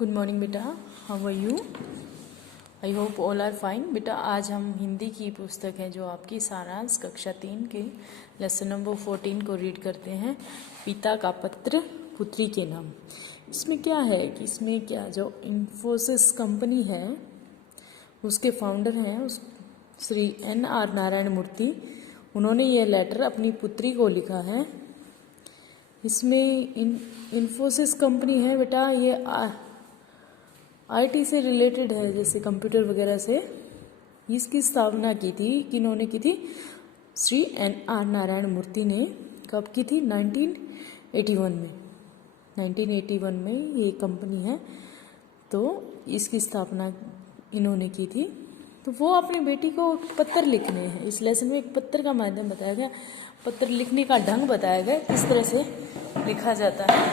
Good morning beta, how are you? I hope all are fine. बेटा आज हम हिंदी की पुस्तक है जो आपकी सारांश कक्षा 3 के लेसन नंबर 14 को रीड करते हैं, पिता का पत्र पुत्री के नाम। इसमें क्या है कि इसमें क्या जो इन्फोसिस कंपनी है उसके फाउंडर हैं उस श्री N.R. नारायण मूर्ति, उन्होंने ये लेटर अपनी पुत्री को लिखा है। इसमें इन्फोसिस कंपनी है बेटा, ये आईटी से रिलेटेड है, जैसे कंप्यूटर वगैरह से। इसकी स्थापना की थी, किन्होंने की थी? श्री N.R. नारायण मूर्ति ने। कब की थी? 1981 में। 1981 में ये कंपनी है, तो इसकी स्थापना इन्होंने की थी। तो वो अपनी बेटी को पत्र लिखने हैं। इस लेसन में एक पत्र का माध्यम बताया गया, पत्र लिखने का ढंग बताया गया, किस तरह से लिखा जाता है।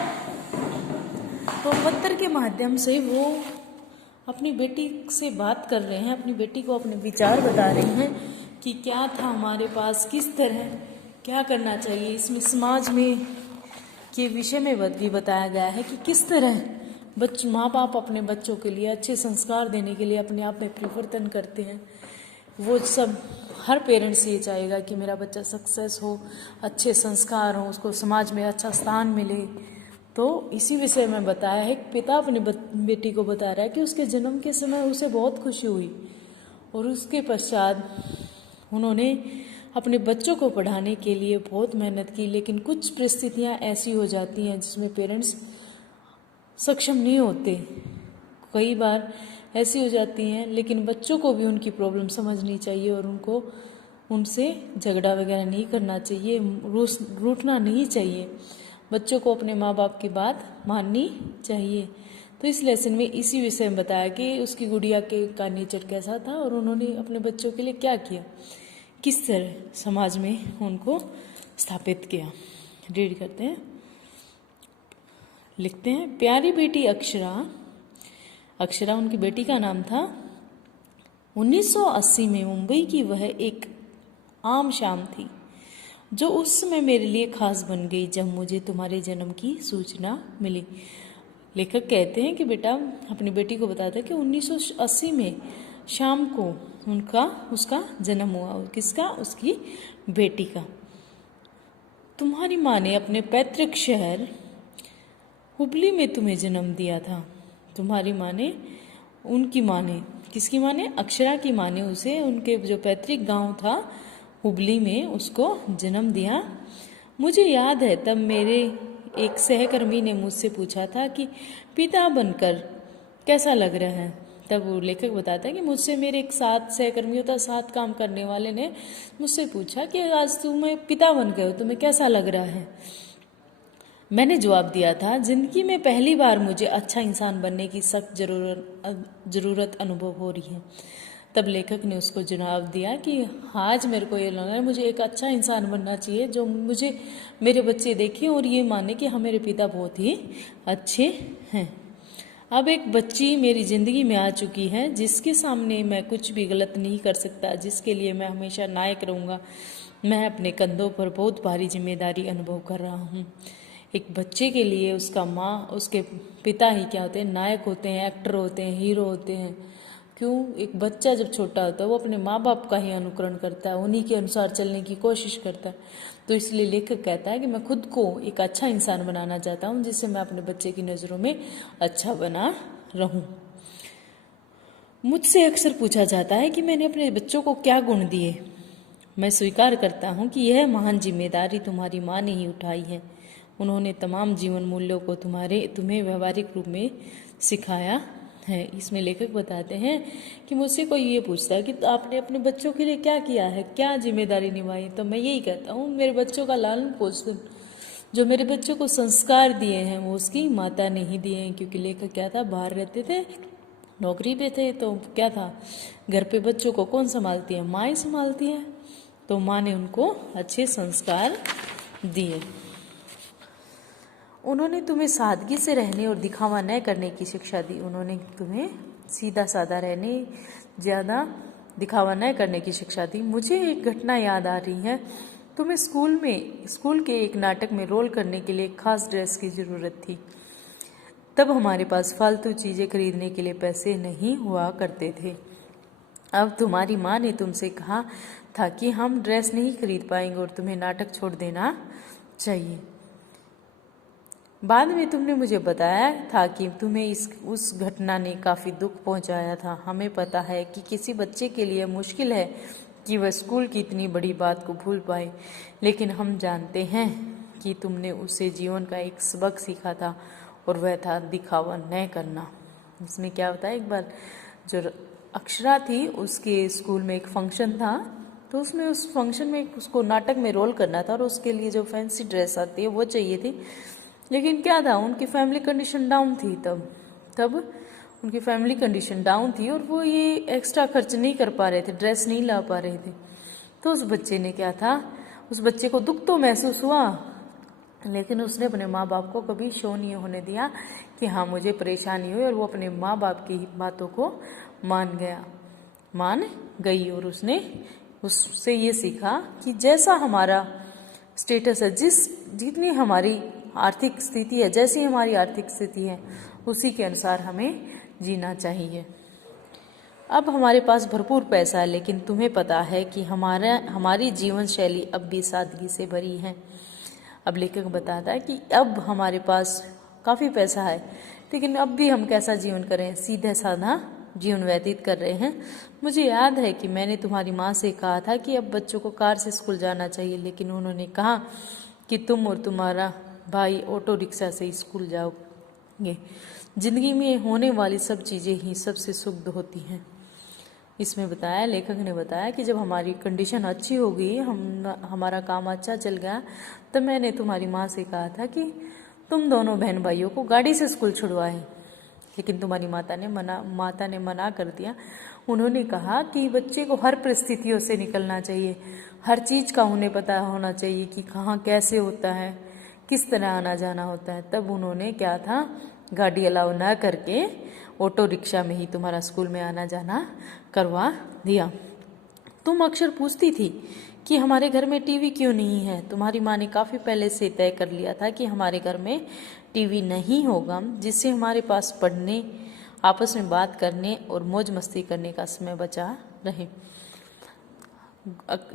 तो पत्र के माध्यम से वो अपनी बेटी से बात कर रहे हैं, अपनी बेटी को अपने विचार बता रहे हैं कि क्या था हमारे पास, किस तरह क्या करना चाहिए। इसमें समाज में के विषय में भी बताया गया है कि किस तरह माँ बाप अपने बच्चों के लिए अच्छे संस्कार देने के लिए अपने आप में परिवर्तन करते हैं। वो सब हर पेरेंट्स ये चाहेगा कि मेरा बच्चा सक्सेस हो, अच्छे संस्कार हो, उसको समाज में अच्छा स्थान मिले। तो इसी विषय में बताया है। पिता अपनी बेटी को बता रहा है कि उसके जन्म के समय उसे बहुत खुशी हुई और उसके पश्चात उन्होंने अपने बच्चों को पढ़ाने के लिए बहुत मेहनत की, लेकिन कुछ परिस्थितियां ऐसी हो जाती हैं जिसमें पेरेंट्स सक्षम नहीं होते। कई बार ऐसी हो जाती हैं, लेकिन बच्चों को भी उनकी प्रॉब्लम समझनी चाहिए और उनको उनसे झगड़ा वगैरह नहीं करना चाहिए, रूठना नहीं चाहिए। बच्चों को अपने माँ बाप की बात माननी चाहिए। तो इस लेसन में इसी विषय में बताया कि उसकी गुड़िया का नेचर कैसा था और उन्होंने अपने बच्चों के लिए क्या किया, किस तरह समाज में उनको स्थापित किया। रीड करते हैं, लिखते हैं। प्यारी बेटी अक्षरा, अक्षरा उनकी बेटी का नाम था। 1980 में मुंबई की वह एक आम शाम थी जो उस समय मेरे लिए खास बन गई जब मुझे तुम्हारे जन्म की सूचना मिली। लेखक कहते हैं कि बेटा अपनी बेटी को बताता है कि 1980 में शाम को उसका जन्म हुआ। किसका? उसकी बेटी का। तुम्हारी माँ ने अपने पैतृक शहर हुबली में तुम्हें जन्म दिया था। तुम्हारी माँ ने, उनकी माँ ने, किसकी माँ ने? अक्षरा की माँ ने उसे उनके जो पैतृक गांव था हुबली में उसको जन्म दिया। मुझे याद है तब मेरे एक सहकर्मी ने मुझसे पूछा था कि पिता बनकर कैसा लग रहा है। तब वो लेखक बताता है कि मुझसे मेरे एक साथ सहकर्मी होता, साथ काम करने वाले ने मुझसे पूछा कि आज तुम्हें पिता बन गए हो, तुम्हें कैसा लग रहा है। मैंने जवाब दिया था, जिंदगी में पहली बार मुझे अच्छा इंसान बनने की सख्त जरूरत अनुभव हो रही है। तब लेखक ने उसको जवाब दिया कि आज मेरे को ये लग रहा है मुझे एक अच्छा इंसान बनना चाहिए जो मुझे मेरे बच्चे देखें और ये माने कि हाँ मेरे पिता बहुत ही अच्छे हैं। अब एक बच्ची मेरी ज़िंदगी में आ चुकी है जिसके सामने मैं कुछ भी गलत नहीं कर सकता, जिसके लिए मैं हमेशा नायक रहूँगा। मैं अपने कंधों पर बहुत भारी जिम्मेदारी अनुभव कर रहा हूँ। एक बच्चे के लिए उसका माँ, उसके पिता ही क्या होते हैं? नायक होते हैं, एक्टर होते हैं, हीरो होते हैं। क्यों? एक बच्चा जब छोटा होता है वो अपने माँ बाप का ही अनुकरण करता है, उन्हीं के अनुसार चलने की कोशिश करता है। तो इसलिए लेखक कहता है कि मैं खुद को एक अच्छा इंसान बनाना चाहता हूँ जिससे मैं अपने बच्चे की नज़रों में अच्छा बना रहूं। मुझसे अक्सर पूछा जाता है कि मैंने अपने बच्चों को क्या गुण दिए। मैं स्वीकार करता हूँ कि यह महान जिम्मेदारी तुम्हारी माँ ने ही उठाई है। उन्होंने तमाम जीवन मूल्यों को तुम्हें व्यवहारिक रूप में सिखाया है। इसमें लेखक बताते हैं कि मुझसे कोई ये पूछता है कि आपने अपने बच्चों के लिए क्या किया है, क्या जिम्मेदारी निभाई, तो मैं यही कहता हूँ मेरे बच्चों का लालन पोषण, जो मेरे बच्चों को संस्कार दिए हैं वो उसकी माता ने ही दिए हैं। क्योंकि लेखक क्या था, बाहर रहते थे, नौकरी पे थे, तो क्या था, घर पे बच्चों को कौन संभालती है? माँ ही संभालती है। तो माँ ने उनको अच्छे संस्कार दिए। उन्होंने तुम्हें सादगी से रहने और दिखावा न करने की शिक्षा दी। उन्होंने तुम्हें सीधा साधा रहने, ज़्यादा दिखावा न करने की शिक्षा दी। मुझे एक घटना याद आ रही है। तुम्हें स्कूल के एक नाटक में रोल करने के लिए खास ड्रेस की ज़रूरत थी। तब हमारे पास फालतू चीज़ें खरीदने के लिए पैसे नहीं हुआ करते थे। अब तुम्हारी माँ ने तुमसे कहा था कि हम ड्रेस नहीं खरीद पाएंगे और तुम्हें नाटक छोड़ देना चाहिए। बाद में तुमने मुझे बताया था कि तुम्हें उस घटना ने काफ़ी दुख पहुंचाया था। हमें पता है कि किसी बच्चे के लिए मुश्किल है कि वह स्कूल की इतनी बड़ी बात को भूल पाए, लेकिन हम जानते हैं कि तुमने उससे जीवन का एक सबक सीखा था और वह था दिखावा न करना। इसमें क्या होता है, एक बार जो अक्षरा थी उसके स्कूल में एक फंक्शन था, तो उसमें उस फंक्शन में उसको नाटक में रोल करना था और उसके लिए जो फैंसी ड्रेस आती है वो चाहिए थी। लेकिन क्या था, उनकी फैमिली कंडीशन डाउन थी। तब उनकी फैमिली कंडीशन डाउन थी और वो ये एक्स्ट्रा खर्च नहीं कर पा रहे थे, ड्रेस नहीं ला पा रहे थे। तो उस बच्चे ने क्या था, उस बच्चे को दुख तो महसूस हुआ, लेकिन उसने अपने माँ बाप को कभी शो नहीं होने दिया कि हाँ मुझे परेशानी हुई, और वो अपने माँ बाप की बातों को मान गई। और उसने उससे ये सीखा कि जैसा हमारा स्टेटस है, जितनी हमारी आर्थिक स्थिति है, जैसी हमारी आर्थिक स्थिति है उसी के अनुसार हमें जीना चाहिए। अब हमारे पास भरपूर पैसा है, लेकिन तुम्हें पता है कि हमारी जीवन शैली अब भी सादगी से भरी है। अब लेखक बताता है कि अब हमारे पास काफ़ी पैसा है, लेकिन अब भी हम कैसा जीवन करें, सीधा साधा जीवन व्यतीत कर रहे हैं। मुझे याद है कि मैंने तुम्हारी माँ से कहा था कि अब बच्चों को कार से स्कूल जाना चाहिए, लेकिन उन्होंने कहा कि तुम और तुम्हारा भाई ऑटो रिक्शा से स्कूल जाओगे। जिंदगी में होने वाली सब चीज़ें ही सबसे सुख होती हैं। इसमें बताया, लेखक ने बताया कि जब हमारी कंडीशन अच्छी हो गई, हमारा काम अच्छा चल गया, तब मैंने तुम्हारी माँ से कहा था कि तुम दोनों बहन भाइयों को गाड़ी से स्कूल छुड़वाएं, लेकिन तुम्हारी माता ने मना कर दिया। उन्होंने कहा कि बच्चे को हर परिस्थितियों से निकलना चाहिए, हर चीज़ का उन्हें पता होना चाहिए कि कहाँ कैसे होता है, किस तरह आना जाना होता है। तब उन्होंने क्या था, गाड़ी अलाउ ना करके ऑटो रिक्शा में ही तुम्हारा स्कूल में आना जाना करवा दिया। तुम अक्सर पूछती थी कि हमारे घर में टीवी क्यों नहीं है। तुम्हारी माँ ने काफ़ी पहले से तय कर लिया था कि हमारे घर में टीवी नहीं होगा, जिससे हमारे पास पढ़ने, आपस में बात करने और मौज मस्ती करने का समय बचा रहे।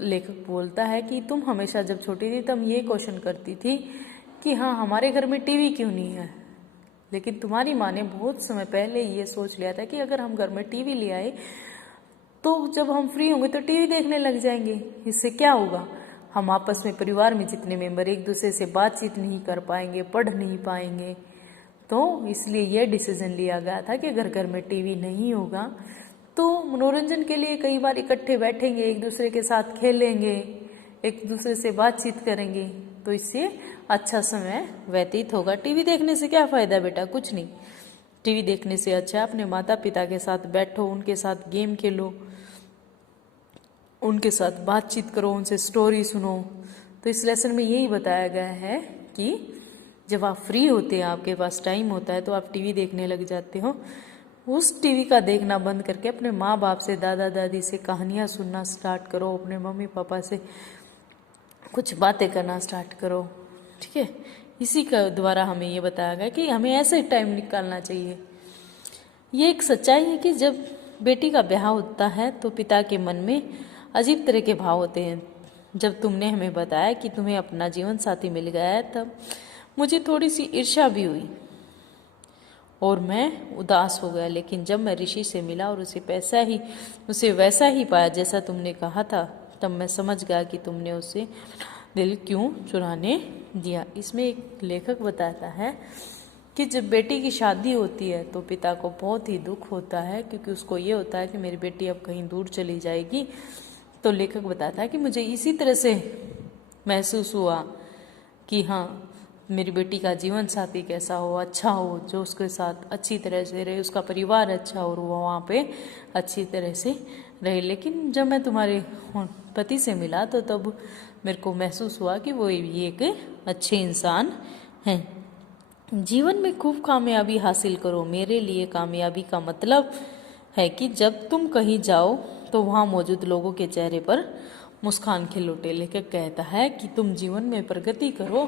लेखक बोलता है कि तुम हमेशा जब छोटी थी तब ये क्वेश्चन करती थी कि हाँ हमारे घर में टीवी क्यों नहीं है, लेकिन तुम्हारी माँ ने बहुत समय पहले ये सोच लिया था कि अगर हम घर में टीवी ले आए तो जब हम फ्री होंगे तो टीवी देखने लग जाएंगे। इससे क्या होगा, हम आपस में परिवार में जितने मेंबर एक दूसरे से बातचीत नहीं कर पाएंगे, पढ़ नहीं पाएंगे। तो इसलिए यह डिसीजन लिया गया था कि अगर घर में टीवी नहीं होगा तो मनोरंजन के लिए कई बार इकट्ठे बैठेंगे, एक दूसरे के साथ खेलेंगे, एक दूसरे से बातचीत करेंगे, तो इससे अच्छा समय व्यतीत होगा। टीवी देखने से क्या फ़ायदा बेटा, कुछ नहीं। टीवी देखने से अच्छा अपने माता पिता के साथ बैठो, उनके साथ गेम खेलो, उनके साथ बातचीत करो, उनसे स्टोरी सुनो। तो इस लेसन में यही बताया गया है कि जब आप फ्री होते हैं, आपके पास टाइम होता है, तो आप टीवी देखने लग जाते हो। उस टीवी का देखना बंद करके अपने माँ बाप से, दादा दादी से कहानियाँ सुनना स्टार्ट करो, अपने मम्मी पापा से कुछ बातें करना स्टार्ट करो। ठीक है, इसी का द्वारा हमें ये बताया गया कि हमें ऐसे टाइम निकालना चाहिए। ये एक सच्चाई है कि जब बेटी का ब्याह होता है तो पिता के मन में अजीब तरह के भाव होते हैं। जब तुमने हमें बताया कि तुम्हें अपना जीवन साथी मिल गया है, तब मुझे थोड़ी सी ईर्ष्या भी हुई और मैं उदास हो गया। लेकिन जब मैं ऋषि से मिला और उसे वैसा ही पाया जैसा तुमने कहा था, तब मैं समझ गया कि तुमने उससे दिल क्यों चुराने दिया। इसमें एक लेखक बताता है कि जब बेटी की शादी होती है तो पिता को बहुत ही दुख होता है, क्योंकि उसको ये होता है कि मेरी बेटी अब कहीं दूर चली जाएगी। तो लेखक बताता है कि मुझे इसी तरह से महसूस हुआ कि हाँ मेरी बेटी का जीवन साथी कैसा हो, अच्छा हो, जो उसके साथ अच्छी तरह से रहे, उसका परिवार अच्छा हो और वो वहाँ पे अच्छी तरह से रहे। लेकिन जब मैं तुम्हारे पति से मिला तो तब मेरे को महसूस हुआ कि वो ये एक अच्छे इंसान हैं। जीवन में खूब कामयाबी हासिल करो। मेरे लिए कामयाबी का मतलब है कि जब तुम कहीं जाओ तो वहाँ मौजूद लोगों के चेहरे पर मुस्कान खिलौटे लेखक कहता है कि तुम जीवन में प्रगति करो।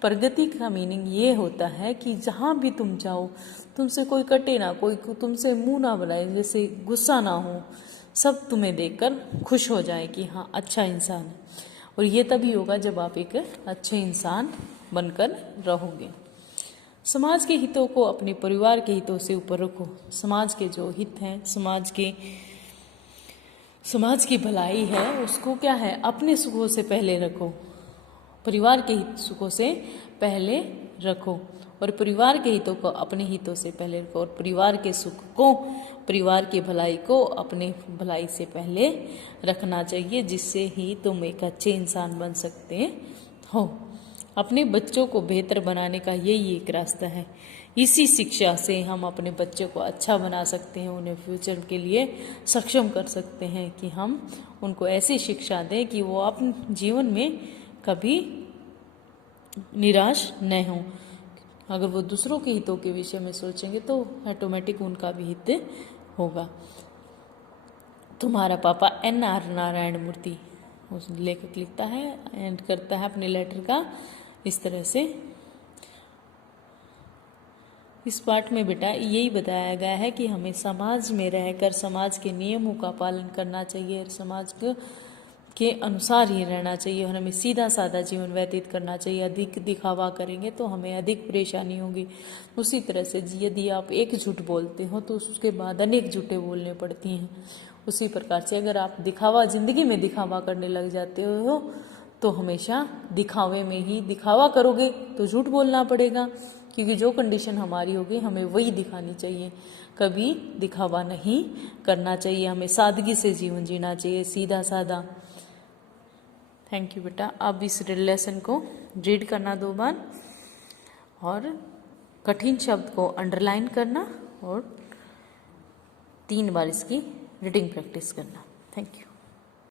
प्रगति का मीनिंग ये होता है कि जहाँ भी तुम जाओ तुमसे कोई कटे ना, कोई तुमसे मुंह ना बनाए, जैसे गुस्सा ना हो, सब तुम्हें देखकर खुश हो जाए कि हाँ अच्छा इंसान है। और ये तभी होगा जब आप एक अच्छे इंसान बनकर रहोगे। समाज के हितों को अपने परिवार के हितों से ऊपर रखो। समाज के जो हित हैं, समाज की भलाई है, उसको क्या है, अपने सुखों से पहले रखो, परिवार के हित सुखों से पहले रखो, और परिवार के हितों को अपने हितों से पहले रखो, और परिवार के सुख को, परिवार की भलाई को अपने भलाई से पहले रखना चाहिए, जिससे ही तुम एक अच्छे इंसान बन सकते हो। अपने बच्चों को बेहतर बनाने का यही एक रास्ता है। इसी शिक्षा से हम अपने बच्चों को अच्छा बना सकते हैं, उन्हें फ्यूचर के लिए सक्षम कर सकते हैं कि हम उनको ऐसी शिक्षा दें कि वो अपने जीवन में कभी निराश न हों। अगर वो दूसरों के हितों के विषय में सोचेंगे तो ऑटोमेटिक उनका भी हित होगा। तुम्हारा पापा NR नारायण मूर्ति, उस लेखक लिखता है, एंड करता है अपने लेटर का इस तरह से। इस पाठ में बेटा यही बताया गया है कि हमें समाज में रहकर समाज के नियमों का पालन करना चाहिए और समाज के अनुसार ही रहना चाहिए, और हमें सीधा साधा जीवन व्यतीत करना चाहिए। अधिक दिखावा करेंगे तो हमें अधिक परेशानी होगी। उसी तरह से यदि आप एक झूठ बोलते हो तो उसके बाद अनेक झूठे बोलने पड़ती हैं। उसी प्रकार से अगर आप जिंदगी में दिखावा करने लग जाते हो तो हमेशा दिखावे में ही दिखावा करोगे तो झूठ बोलना पड़ेगा, क्योंकि जो कंडीशन हमारी होगी हमें वही दिखानी चाहिए, कभी दिखावा नहीं करना चाहिए। हमें सादगी से जीवन जीना चाहिए, सीधा साधा। थैंक यू बेटा। अब इस लेसन को रीड करना 2 बार, और कठिन शब्द को अंडरलाइन करना, और 3 बार इसकी रीडिंग प्रैक्टिस करना। Thank you.